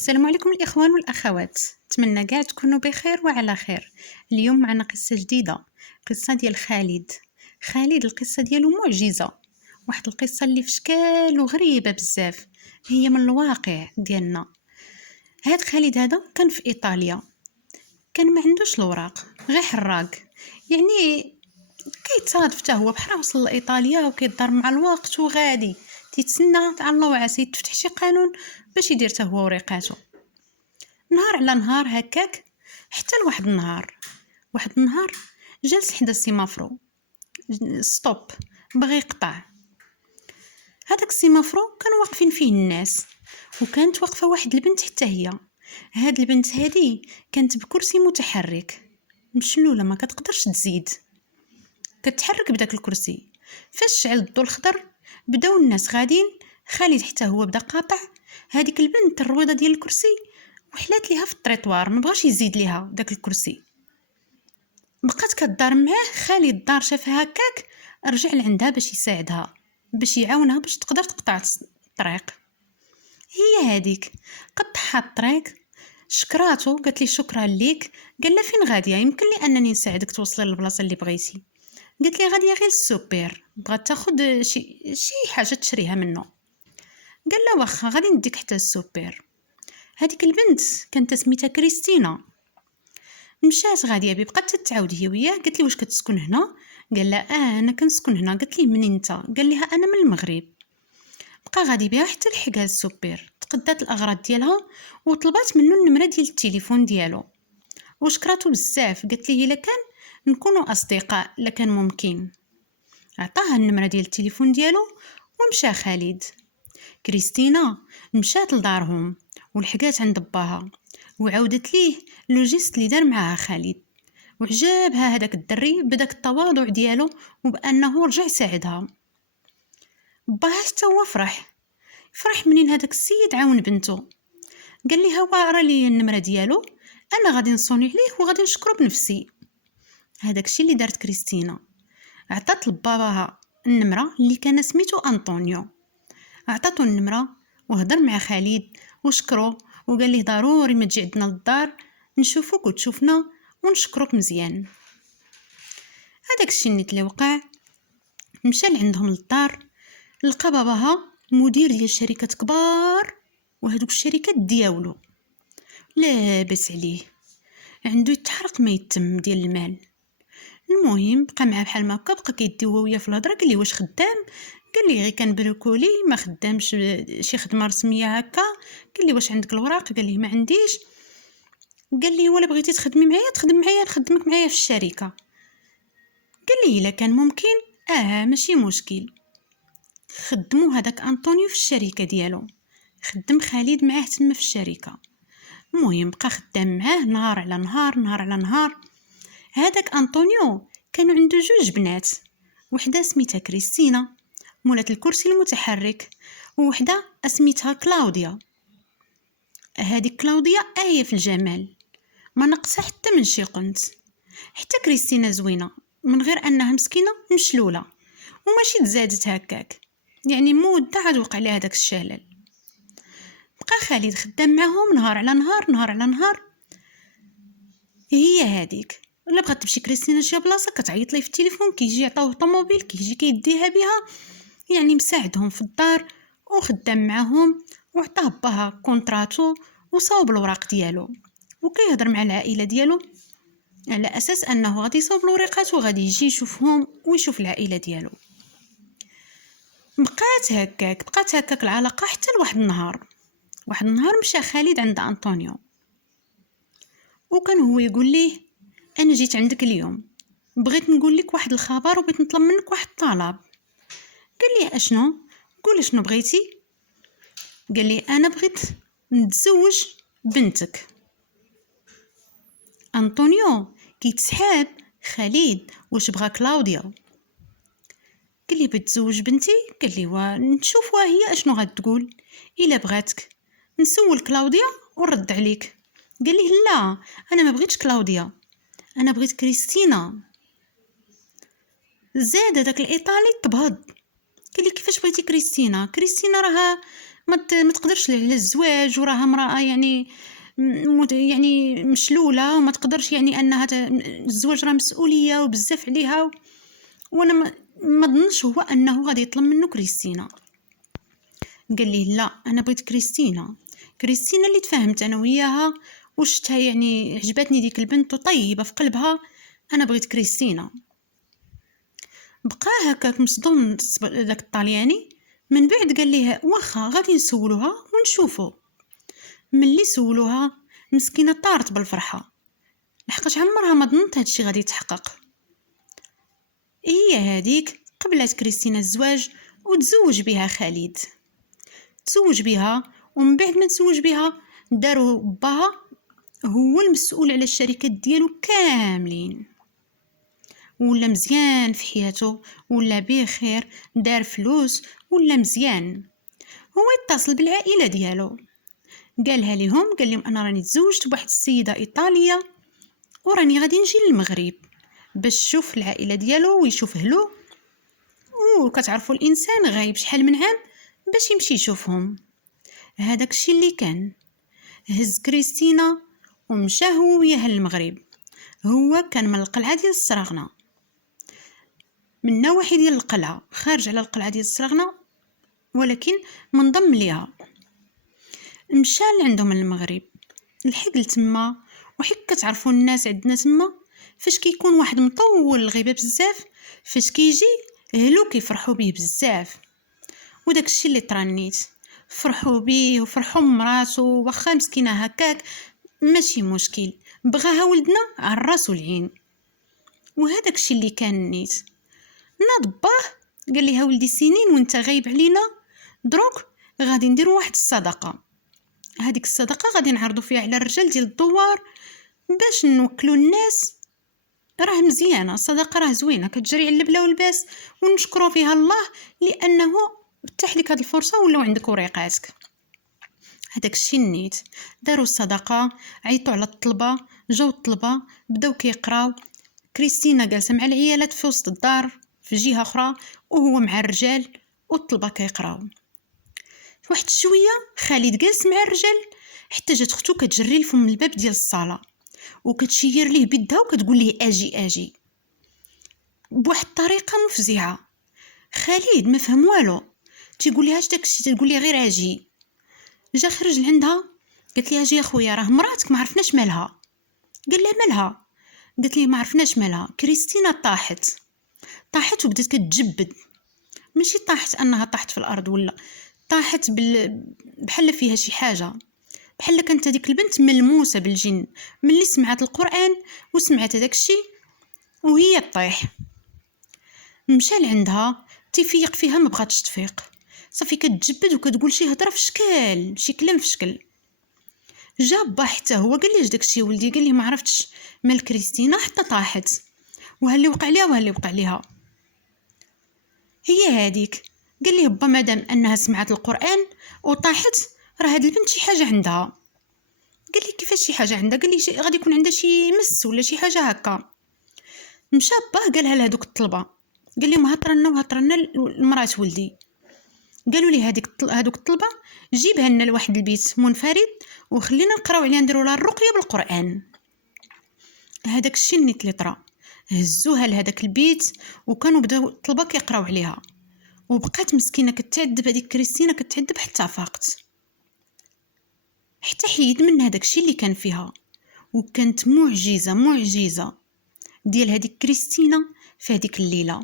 السلام عليكم الإخوان والأخوات، نتمنى كاع تكونوا بخير وعلى خير. اليوم معنا قصة جديدة، قصة ديال خالد. القصة ديالو معجزة، واحد القصة اللي في شكال وغريبة بزاف، هي من الواقع ديالنا. هاد خالد هذا كان في إيطاليا، كان ما عندوش الوراق، غير حراق، يعني كيتصادف حتى هو بحال وصل لإيطاليا وكيدار مع الوقت وغادي تيتسنى على الله وعسى يتفتح شي قانون باش يدير حتى هو وريقاتو. نهار على نهار هكاك، حتى لواحد النهار جالس حدا السيمافرو، ستوب، بغى يقطع. هذاك السيمافرو كانوا واقفين فيه الناس، وكانت واقفه واحد البنت حتى هي. هاد البنت هادي كانت بكرسي متحرك، مشلوله ما كتقدرش تزيد، كتحرك بداك الكرسي. فاش شعل الضوء الخضر بداو الناس غادين، خالد حتى هو بدا قاطع. هذيك البنت الرويضه ديال الكرسي وحلات ليها في الطريطوار، ما بغاش يزيد ليها داك الكرسي، بقات كدار معاه. خالد دار شافها هكاك، رجع لعندها باش يساعدها، باش يعاونها باش تقدر تقطع الطريق. هي هذيك قطعها الطريق، شكراتو، قالت لي شكرا ليك. قال لها فين غاديه؟ يمكن لي انني نساعدك توصلي للبلاصه اللي بغيتي. قالت لي غاديه غير السوبر، بغات تاخذ شي حاجه تشريها منه. قال لها واخا غادي نديك حتى السوبر. هذيك البنت كانت سميتها كريستينا. مشات غاديه بي، بقات تتعاود هي وياه. قالت لي واش كتسكن هنا؟ قال لها انا كنسكن هنا. قالت لي منين انت؟ قال لها انا من المغرب. بقى غادي بها حتى لحقها السوبر، تقدات الاغراض ديالها وطلبات منه النمره ديال التليفون ديالو، وشكراتو بزاف. قالت لي الا كان نكونوا اصدقاء لكان ممكن. عطاها النمره ديال التليفون ديالو ومشى خالد. كريستينا مشات لدارهم ولحقات عند باها، وعاودت ليه لو جيست اللي دار معاها خالد، وعجبها هذاك الدري بداك التواضع ديالو وبانه رجع يساعدها. باها حتى هو فرح منين هذاك السيد عاون بنته. قال لي هو راه لي النمره ديالو، انا غادي نصوني عليه وغادي نشكرو بنفسي. هذاك الشيء اللي دارت كريستينا، عطات لباباها النمره اللي كان سميتو انطونيو. عطاتو النمره وهضر مع خالد وشكرو، وقال ليه ضروري ما تجي عندنا للدار، نشوفوك وتشوفنا ونشكروك مزيان. هذاك الشيء اللي وقع. مشى لعندهم للدار، لقى باباها مدير ديال شركات كبار، وهذوك الشركات دياولو لاباس عليه، عنده يتحرق ما يتم ديال المال. المهم بقى معاه بحال ما بقى كيدي هو وياه في الهضره. قال لي واش خدام؟ قال لي غير كان بريكولي، ما خدامش شي خدمه رسميه هكا. قال لي واش عندك الوراق؟ قال لي ما عنديش. قال لي ولا بغيتي تخدمي معايا تخدم معايا، نخدمك معايا في الشركه. قال لي الا كان ممكن ماشي مشكل. خدموا هذاك انطونيو في الشركه ديالو، خدم خالد معاه تما في الشركه. المهم بقى خدام معاه نهار على نهار. هذاك انطونيو كانوا عنده جوج بنات، وحده سميتها كريستينا مولات الكرسي المتحرك، ووحده اسميتها كلاوديا. هذيك كلاوديا هي في الجمال، ما نقصها حتى من شي قنت. حتى كريستينا زوينه، من غير انها مسكينه مشلوله وماشي تزادت هكاك، يعني مده عاد وقع لها داك الشلل. بقى خالد خدام معاهم نهار على نهار. هي هذيك الا بغات تمشي كريستينا شي بلاصه كتعيط ليه في التليفون، كيجي يعطوه طوموبيل، كيجي كيديها بها، يعني مساعدهم في الدار وخدام معاهم، وعطاه باها كونطراتو وصاوب الوراق ديالو، وكيهضر مع العائله ديالو على اساس انه غادي يصاوب الورقات وغادي يجي يشوفهم ويشوف العائله ديالو. بقات هكاك العلاقه حتى لواحد النهار. مشى خالد عند انطونيو، وكان هو يقول ليه انا جيت عندك اليوم، بغيت نقول لك واحد الخبر وبغيت نطلب منك واحد الطلب. قال لي اشنو؟ قولي شنو بغيتي. قال لي انا بغيت نتزوج بنتك. انطونيو كيتسحاب خالد واش بغا كلاوديا. قال لي بغيت نتزوج بنتي. قال لي نشوف هي اشنو غتقول، الا بغاتك نسول كلاوديا ونرد عليك. قال لي لا، انا ما بغيتش كلاوديا، انا بغيت كريستينا. زاد داك الايطالي تبهض، قال لي كيفاش بغيتي كريستينا؟ كريستينا راه ما تقدرش على الزواج، وراها امراه يعني يعني مشلوله، وما تقدرش يعني انها الزواج راه مسؤوليه وبزاف عليها. وانا ما ظنش هو انه غادي يطلب منه كريستينا. قال لي لا، انا بغيت كريستينا اللي تفاهمت انا وياها وشتها، يعني عجبتني ديك البنت وطيبه في قلبها، انا بغيت كريستينا. بقى هكاك مصدوم داك الطلياني. من بعد قال ليه واخا غادي نسولوها ونشوفوا. ملي سولوها مسكينه طارت بالفرحه، لحقاش عمرها ما ظنت هادشي غادي يتحقق. هي هذيك قبلت كريستينا الزواج وتزوج بها خالد. تزوج بها، ومن بعد ما تزوج بها داروا باها هو المسؤول على الشركات ديالو كاملين. ولا مزيان في حياته، ولا بخير، دار فلوس، ولا مزيان. هو يتصل بالعائله ديالو، قالها لهم، قال لهم انا راني تزوجت بواحد السيده ايطاليه وراني غادي نجي للمغرب باش نشوف العائله ديالو ويشوف اهله. وكتعرفوا الانسان غايب شحال من عام باش يمشي يشوفهم. هذاك الشيء اللي كان. هز كريستينا ومشى هو وياها للمغرب. هو كان من القلعه ديال السراغنه، من نواحي ديال القلعه، خارج على القلعه ديال السراغنه، ولكن منضم ليها. مشى لعندهم المغرب، لحق لتما. وحيت كتعرفوا الناس عندنا تما فاش كيكون واحد مطول الغيبه بزاف، فاش كيجي اهلو كيفرحوا به بزاف. وداك الشيء اللي ترنيت، فرحوا بيه وفرحوا مراسو، واخا مسكينه هكاك ماشي مشكل، بغاها ولدنا على الراس والعين. وهذاك الشيء اللي كان نيت. ناض باه قال لها ولدي سنين وانت غايب علينا، دروك غادي نديروا واحد الصدقه. هذيك الصدقه غادي نعرضوا فيها على الرجال ديال الدوار باش نوكلوا الناس. راه مزيانه الصدقه، راه زوينه، كتجري على البلا والباس، ونشكروا فيها الله لانه فتح لك هذه الفرصه ولاو عندك وريقاتك. هذاك الشيء نيت. داروا الصدقه، عيطوا على الطلبه، جاو الطلبه بداو كيقراو. كريستينا جالسه مع العيالات في وسط الدار في جهه اخرى، وهو مع الرجال والطلبه كيقراو. واحد شويه خالد جالس مع الرجال، حتى جات اختو كتجري لفم الباب ديال الصاله وكتشير ليه بيدها وكتقول ليه اجي اجي بواحد الطريقه مفزعه. خالد ما فهم والو، تيقول لها اش داكشي، تقول لي غير اجي. جا خرج لعندها، قالت لي اجي يا خويا راه مراتك ما عرفناش مالها. قال لها مالها؟ قالت لي ما عرفناش مالها، كريستينا طاحت وبدات كتجبد. ماشي طاحت انها طاحت في الارض، ولا طاحت بحال فيها شي حاجه، بحال كانت هذيك البنت ملموسه بالجن. ملي سمعت القران وسمعت هذاك الشيء وهي طيح. مشى لعندها تيفيق فيها، ما بغاتش تفيق، صافي كتجبد وكتقول شي هضره في شكل، شي كلام في شكل. جا با حتى هو قال لي اش داكشي ولدي، قال لي ما عرفتش مال كريستينا حتى طاحت، وها اللي وقع ليها وها اللي وقع ليها. هي هذيك. قال لي با مادام انها سمعت القران وطاحت راه هاد البنت شي حاجه عندها. قال لي كيفاش شي حاجه عندها؟ قال لي غادي يكون عندها شي مس ولا شي حاجه هكا. مشى باه قالها لهذوك الطلبه، قال لهم هطرنا لمرات ولدي. قالوا لي هذوك الطلبه جيبها لنا لواحد البيت منفرد وخلينا نقراو عليها، نديروا لها الرقيه بالقران. هذاك الشيء نيت اللي طرا. هزوها لهذاك البيت وكانوا بداو الطلبه كيقراو عليها، وبقات مسكينه كتعذب. هذيك كريستينا كتعذب حتى فاقت، حتى حيد من هذاك الشيء اللي كان فيها. وكانت معجزه ديال هذيك كريستينا في هذيك الليله.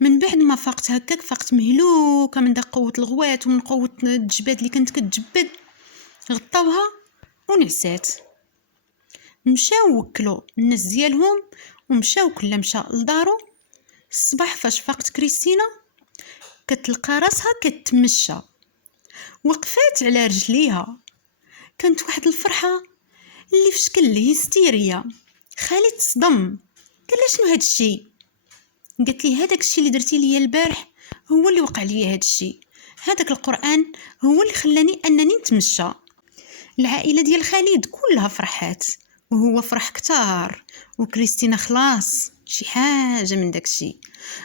من بعد ما فاقت هكاك، فاقت مهلوكه من داك قوه الغوات ومن قوه الجباد اللي كانت كتجبد. غطاوها ونعسات. مشاو وكلوا الناس ديالهم ومشاو كل مشى لدارو. الصباح فاش فاقت كريستينا كتلقى راسها كتمشى، وقفات على رجليها. كانت واحد الفرحه اللي في شكل الهستيريا. خالد تصدم، قال لها شنو هاد الشيء؟ قالت لي هذاك الشيء اللي درتي ليا البارح هو اللي وقع ليا. هاد الشيء، هذاك القران هو اللي خلاني انني نتمشى. العائله ديال خالد كلها فرحات وهو فرح كتار، وكريستينا خلاص شي حاجه من داك الشيء.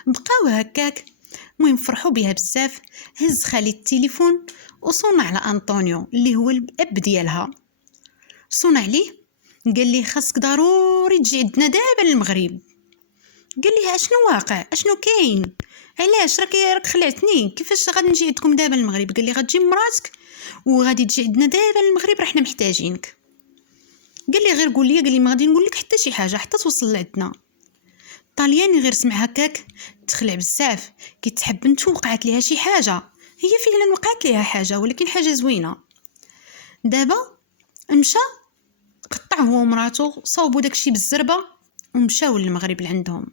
بقاو هكاك المهم فرحوا بها بزاف. هز خالد التليفون وصونا على انطونيو اللي هو الاب ديالها. صونا عليه قال ليه خاصك ضروري تجي عندنا دابا للمغرب. قال ليه اشنو واقع، اشنو كاين، علاش راك خلعتني، كيفاش غادي نجي عندكم دابا للمغرب؟ قال لي غتجي مراتك وغادي تجي عندنا دابا للمغرب، راه حنا محتاجينك. قال لي غير قول لي. قال لي ما غادي نقول لك حتى شي حاجه حتى توصل لعندنا. الطلياني غير سمع هكاك تخلع بزاف، كيتحب بنته وقعت ليها شي حاجه. هي فعلا وقعت ليها حاجه، ولكن حاجه زوينه. دابا مشى قطع هو ومراته، صوبوا داكشي بالزربه ومشاو للمغرب لعندهم.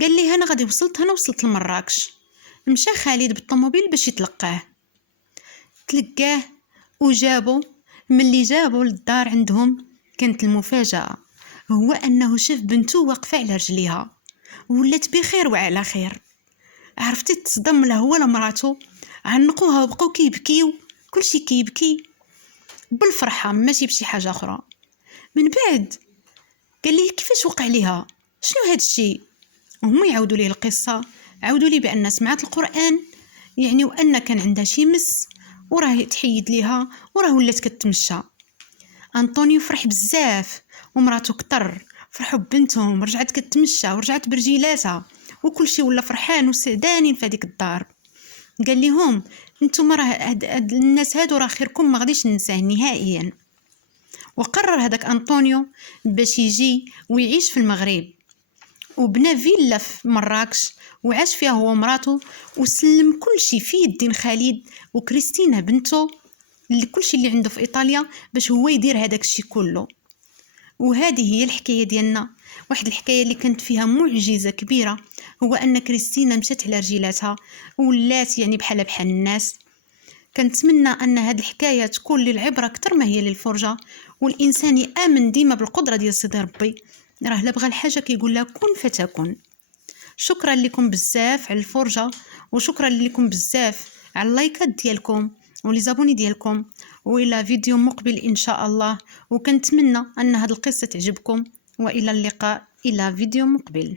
قال لي انا غادي انا وصلت لمراكش. مشى خالد بالطوموبيل باش يتلقاه. تلقاه وجابو. ملي جابو للدار عندهم كانت المفاجأة هو أنه شاف بنته واقفة على رجليها ولات بخير وعلى خير. عرفتي تصدم له هو لمراته، عنقوها وبقوا كيبكيو، كلشي كيبكي بالفرحة ماشي بشي حاجة أخرى. من بعد قال لي كيفاش وقع ليها، شنو هاد الشيء؟ وهم يعاودوا لي القصة، عاودوا لي بأن سمعت القرآن يعني وأن كان عندها شي مس وراه تحيد ليها وراه ولات كتمشى. أنطونيو فرح بزاف ومراته كتر فرحوا ببنتهم، رجعت كتمشى ورجعت برجيلاتها وكل شيء ولا فرحان وسعدانين في هذيك الدار. قال لهم انتم راه هاد الناس هادو راه خيركم ما غاديش ننساه نهائيا. وقرر هذاك أنطونيو باش يجي ويعيش في المغرب، وبنى فيلا في مراكش وعاش فيها هو ومراته، وسلم كل شيء في يدين خالد وكريستينا بنته كل شيء اللي عنده في إيطاليا باش هو يدير هذاك الشيء كله. وهذه هي الحكاية ديالنا، واحد الحكاية اللي كانت فيها معجزة كبيرة، هو أن كريستينا مشات على رجيلاتها ولات يعني بحال الناس. كنتمنى أن هذه الحكاية تكون للعبرة أكثر ما هي للفرجة، والإنسان يآمن ديما بالقدرة ديال سيدي ربي، راه لا بغى الحاجة كيقول لها كن فتكون. شكرا لكم بزاف على الفرجة، وشكرا لكم بزاف على اللايكات ديالكم وليزابوني ديالكم، والى فيديو مقبل ان شاء الله. وكنتمنى ان هذه القصة تعجبكم، والى اللقاء الى فيديو مقبل.